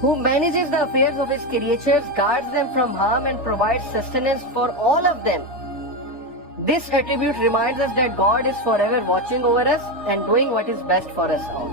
Who manages the affairs of his creatures, guards them from harm and provides sustenance for all of them. This attribute reminds us that God is forever watching over us and doing what is best for us all.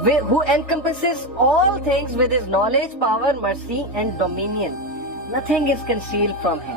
who encompasses all things with his knowledge, power, mercy and dominion. Nothing is concealed from him.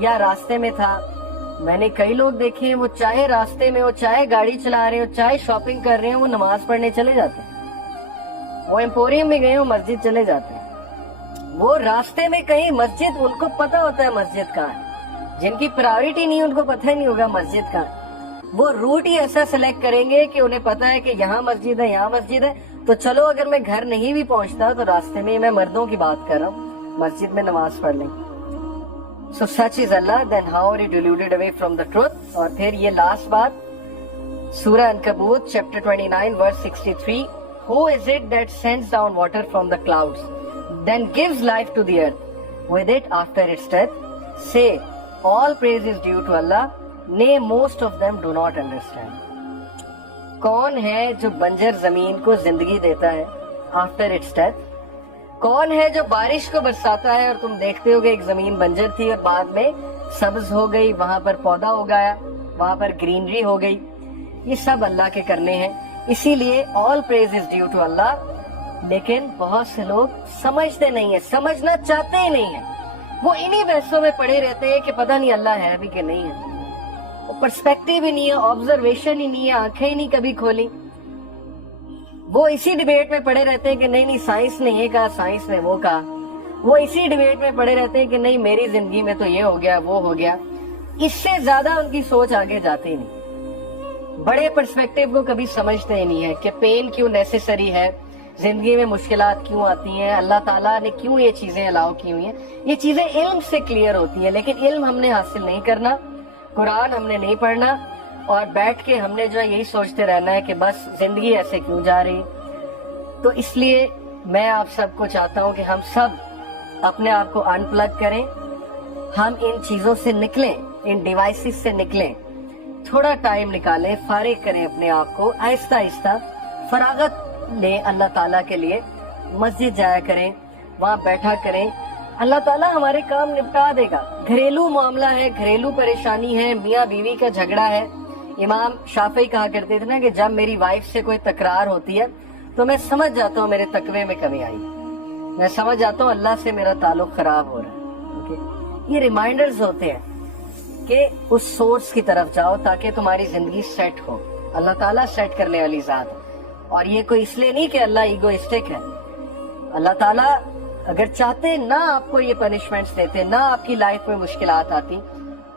یا راستے میں تھا. میں نے کئی لوگ دیکھے ہیں وہ چاہے راستے میں ہو, چاہے گاڑی چلا رہے ہو, چاہے شاپنگ کر رہے ہیں, وہ نماز پڑھنے چلے جاتے ہیں. وہ ایمپوریم میں گئے ہو, مسجد چلے جاتے ہیں. وہ راستے میں کہیں مسجد, ان کو پتا ہوتا ہے مسجد کہاں ہے. جن کی پرائورٹی نہیں ان کو پتہ ہی نہیں ہوگا مسجد کہاں. وہ روٹ ہی ایسا سلیکٹ کریں گے کہ انہیں پتا ہے کہ یہاں مسجد ہے, یہاں مسجد ہے, تو چلو اگر میں گھر نہیں بھی پہنچتا تو راستے میں, میں مردوں کی بات کر رہا ہوں, مسجد میں نماز پڑھ لیں. So such is Allah, then how are you deluded away from the truth. اور پھر یہ لاسٹ بات, سورہ عنکبوت chapter 29 verse 63, who is it that sends down water from the clouds, then gives life to the earth with it after its death? Say, all praise is due to Allah, nay most of them do not understand. کون ہے جو بنجر زمین کو زندگی دیتا ہے after its death? کون ہے جو بارش کو برساتا ہے اور تم دیکھتے ہو کہ ایک زمین بنجر تھی اور بعد میں سبز ہو گئی, وہاں پر پودا اگایا, وہاں پر گرینری ہو گئی. یہ سب اللہ کے کرنے ہیں, اسی لیے آل پریز از ڈیو ٹو اللہ. لیکن بہت سے لوگ سمجھتے نہیں ہیں, سمجھنا چاہتے ہی نہیں ہیں. وہ انہی بحثوں میں پڑے رہتے ہیں کہ پتہ نہیں اللہ ہے بھی کہ نہیں ہے. وہ پرسپیکٹیو ہی نہیں ہے, آبزرویشن ہی نہیں ہے, آنکھیں ہی نہیں کبھی کھولی. وہ اسی ڈیبیٹ میں پڑے رہتے ہیں کہ نہیں سائنس نے یہ کہا, سائنس نے وہ کہا. وہ اسی ڈیبیٹ میں پڑے رہتے ہیں کہ نہیں میری زندگی میں تو یہ ہو گیا, وہ ہو گیا. اس سے زیادہ ان کی سوچ آگے جاتی نہیں. بڑے پرسپیکٹیو کو کبھی سمجھتے ہی نہیں ہے کہ پین کیوں نیسیسری ہے, زندگی میں مشکلات کیوں آتی ہیں, اللہ تعالیٰ نے کیوں یہ چیزیں الاؤ کی ہوئی ہیں. یہ چیزیں علم سے کلیئر ہوتی ہیں, لیکن علم ہم نے حاصل نہیں کرنا, قرآن ہم نے نہیں پڑھنا, اور بیٹھ کے ہم نے جو ہے یہی سوچتے رہنا ہے کہ بس زندگی ایسے کیوں جا رہی. تو اس لیے میں آپ سب کو چاہتا ہوں کہ ہم سب اپنے آپ کو ان پلگ کریں, ہم ان چیزوں سے نکلیں, ان ڈیوائسز سے نکلیں, تھوڑا ٹائم نکالیں, فارغ کریں اپنے آپ کو, آہستہ آہستہ فراغت لیں اللہ تعالیٰ کے لیے. مسجد جایا کریں, وہاں بیٹھا کریں, اللہ تعالیٰ ہمارے کام نپٹا دے گا. گھریلو معاملہ ہے, گھریلو پریشانی ہے, میاں بیوی کا جھگڑا ہے. امام شافعی کہا کرتے تھے نا کہ جب میری وائف سے کوئی تکرار ہوتی ہے تو میں سمجھ جاتا ہوں میرے تقوی میں کمی آئی, میں سمجھ جاتا ہوں اللہ سے میرا تعلق خراب ہو رہا ہے. یہ ریمائنڈرز ہوتے ہیں کہ اس سورس کی طرف جاؤ تاکہ تمہاری زندگی سیٹ ہو. اللہ تعالیٰ سیٹ کرنے والی ذات ہے, اور یہ کوئی اس لیے نہیں کہ اللہ ایگوئسٹک ہے. اللہ تعالیٰ اگر چاہتے نہ آپ کو یہ پنشمنٹس دیتے, نہ آپ کی لائف میں مشکلات آتی.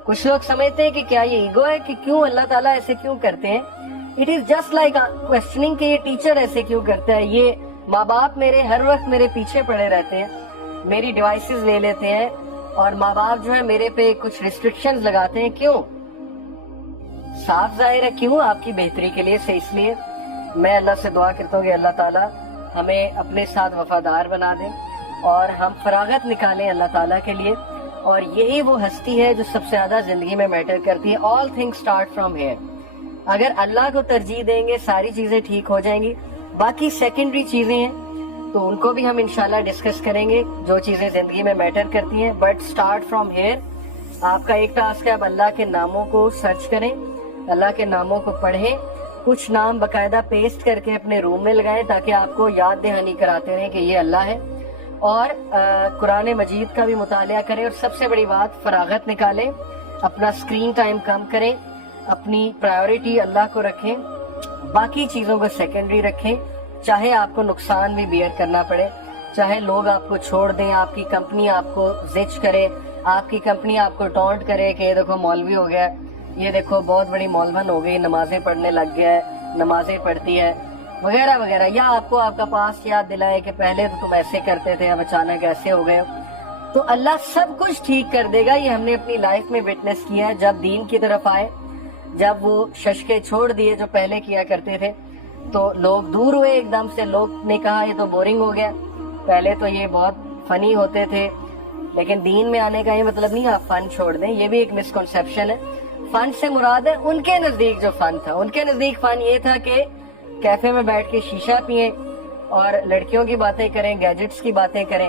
کچھ لوگ سمجھتے ہیں کہ کیا یہ ایگو ہے کہ کیوں اللہ تعالیٰ ایسے کیوں کرتے ہیں. It is just like questioning کہ یہ ٹیچر ایسے کیوں کرتا ہے, یہ ماں باپ میرے ہر وقت میرے پیچھے پڑے رہتے ہیں, میری ڈیوائسز لے لیتے ہیں, اور ماں باپ جو ہے میرے پہ کچھ ریسٹرکشنز لگاتے ہیں. کیوں؟ صاف ظاہر ہے کیوں, آپ کی بہتری کے لیے سے. اس لیے میں اللہ سے دعا کرتا ہوں کہ اللہ تعالیٰ ہمیں اپنے ساتھ وفادار بنا دے اور ہم فراغت نکالیں اللہ تعالیٰ کے لیے. اور یہی وہ ہستی ہے جو سب سے زیادہ زندگی میں میٹر کرتی ہے. All things start from here. اگر اللہ کو ترجیح دیں گے ساری چیزیں ٹھیک ہو جائیں گی. باقی سیکنڈری چیزیں ہیں تو ان کو بھی ہم انشاءاللہ ڈسکس کریں گے, جو چیزیں زندگی میں میٹر کرتی ہیں. But start from here. آپ کا ایک ٹاسک ہے, آپ اللہ کے ناموں کو سرچ کریں, اللہ کے ناموں کو پڑھیں, کچھ نام باقاعدہ پیسٹ کر کے اپنے روم میں لگائیں تاکہ آپ کو یاد دہانی کراتے رہیں کہ یہ اللہ ہے. اور قرآن مجید کا بھی مطالعہ کریں, اور سب سے بڑی بات فراغت نکالیں, اپنا اسکرین ٹائم کم کریں, اپنی پرائیورٹی اللہ کو رکھیں, باقی چیزوں کو سیکنڈری رکھیں. چاہے آپ کو نقصان بھی بیئر کرنا پڑے, چاہے لوگ آپ کو چھوڑ دیں, آپ کی کمپنی آپ کو زچ کرے, آپ کی کمپنی آپ کو ٹونٹ کرے کہ یہ دیکھو مولوی ہو گیا, یہ دیکھو بہت بڑی مولون ہو گئی, نمازیں پڑھنے لگ گیا ہے, نمازیں پڑھتی ہے وغیرہ وغیرہ, یا آپ کو آپ کا پاس یاد دلائے کہ پہلے تو تم ایسے کرتے تھے اب اچانک ایسے ہو گئے ہو. تو اللہ سب کچھ ٹھیک کر دے گا. یہ ہم نے اپنی لائف میں وٹنس کیا ہے. جب دین کی طرف آئے, جب وہ ششکے چھوڑ دیے جو پہلے کیا کرتے تھے, تو لوگ دور ہوئے ایک دم سے. لوگ نے کہا یہ تو بورنگ ہو گیا, پہلے تو یہ بہت فنی ہوتے تھے. لیکن دین میں آنے کا یہ مطلب نہیں آپ فن چھوڑ دیں, یہ بھی ایک مسکنسیپشن ہے. فن سے مراد ہے ان کے نزدیک جو فن تھا, ان کے نزدیک فن یہ تھا کہ کیفے میں بیٹھ کے شیشہ پئیں اور لڑکیوں کی باتیں کریں, گیجٹس کی باتیں کریں,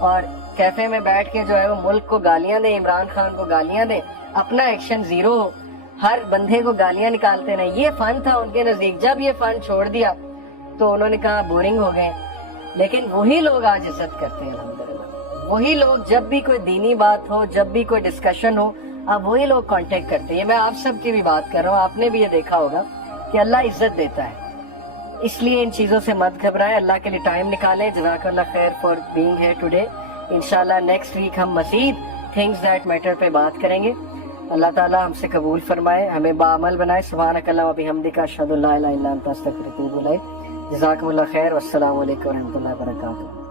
اور کیفے میں بیٹھ کے جو ہے وہ ملک کو گالیاں دیں, عمران خان کو گالیاں دیں, اپنا ایکشن زیرو ہو, ہر بندے کو گالیاں نکالتے رہیں. یہ فن تھا ان کے نزدیک. جب یہ فن چھوڑ دیا تو انہوں نے کہا بورنگ ہو گئے. لیکن وہی لوگ آج عزت کرتے ہیں الحمدللہ, وہی لوگ جب بھی کوئی دینی بات ہو، جب بھی کوئی ڈسکشن ہو، اب وہی لوگ کانٹیکٹ کرتے ہیں. میں آپ سب کی بھی بات کر رہا ہوں، آپ نے بھی یہ دیکھا ہوگا کہ اللہ عزت دیتا ہے، اس لیے ان چیزوں سے مت گھبرائیں. اللہ کے لیے ٹائم نکالیں. جزاک اللہ خیر فار بینگ ہیئر ٹوڈے. انشاءاللہ نیکسٹ ویک ہم مزید تھنگز دیٹ میٹر پہ بات کریں گے. اللہ تعالیٰ ہم سے قبول فرمائے، ہمیں باعمل بنائے. سبحانک اللہم و بحمدک، اشہد ان لا الہ الا انت، استغفرک و اتوب الیک. جزاکم اللہ خیر، والسلام علیکم و رحمۃ اللہ وبرکاتہ.